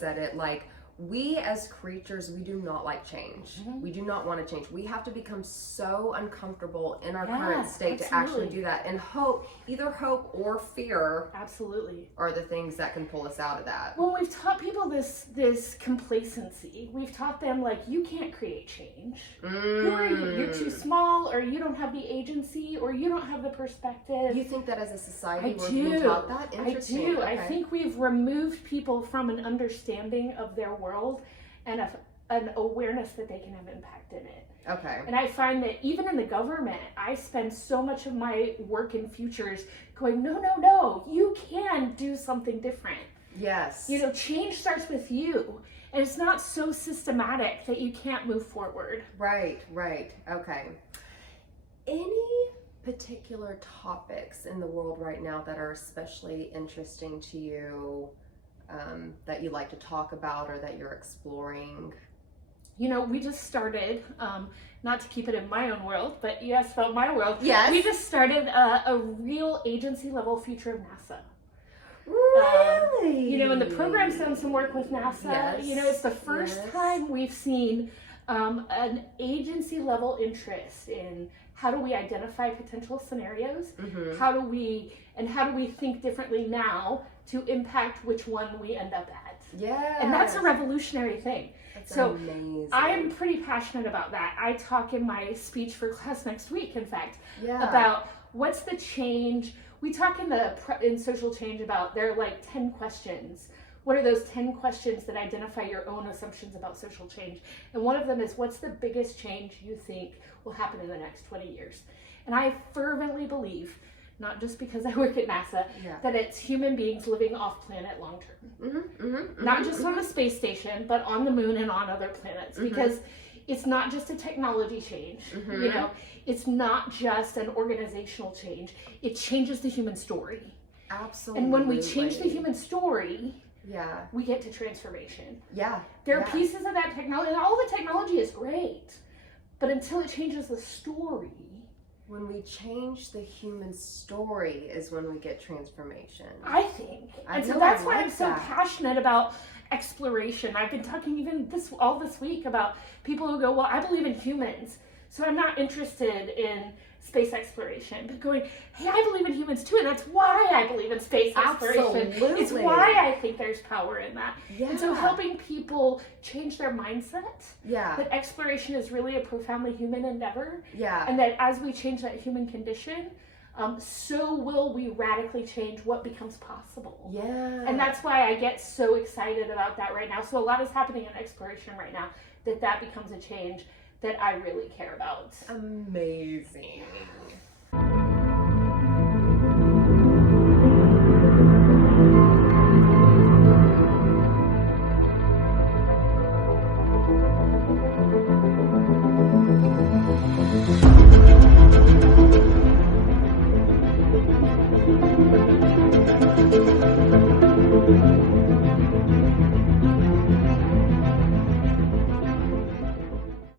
said it, like, we as creatures, we do not like change. We do not want to change. We have to become so uncomfortable in our current state to actually do that. And either hope or fear are the things that can pull us out of that. Well, we've taught people this complacency. We've taught them, like, you can't create change. Who are you? You're too small, or you don't have the agency, or you don't have the perspective. You think that as a society we're being taught that? Interesting. I do. Okay. I think we've removed people from an understanding of their world and an awareness that they can have impact in it. Okay. And I find that even in the government, I spend so much of my work in futures going, no, you can do something different. Yes. You know, change starts with you. And it's not so systematic that you can't move forward. Right. Okay. Any particular topics in the world right now that are especially interesting to you, that you like to talk about or that you're exploring? You know, we just started, not to keep it in my own world, but you asked about my world. Yes. We just started a real agency level future of NASA. Really? You know, and the program's done some work with NASA. Yes. You know, it's the first time we've seen an agency level interest in how do we identify potential scenarios, how do we think differently now to impact which one we end up at. Yeah. And that's a revolutionary thing. That's so amazing. I'm pretty passionate about that. I talk in my speech for class next week, in fact, Yeah. about what's the change. We talk in social change about there are like 10 questions. What are those 10 questions that identify your own assumptions about social change? And one of them is, what's the biggest change you think will happen in the next 20 years? And I fervently believe, not just because I work at NASA, that it's human beings living off planet long term. Not just on the space station, but on the moon and on other planets. Because it's not just a technology change, you know, it's not just an organizational change. It changes the human story. Absolutely. And when we change the human story, we get to transformation. There are pieces of that technology, and all the technology is great, but until it changes the story. When we change the human story is when we get transformation. I think. And so that's why I'm so passionate about exploration. I've been talking even all this week about people who go, well, I believe in humans, so I'm not interested in space exploration, but going, hey, I believe in humans too, and that's why I believe in space exploration. It's why I think there's power in that. And so helping people change their mindset, that exploration is really a profoundly human endeavor, and that as we change that human condition, so will we radically change what becomes possible. And that's why I get so excited about that right now. So a lot is happening in exploration right now, that becomes a change that I really care about. Amazing.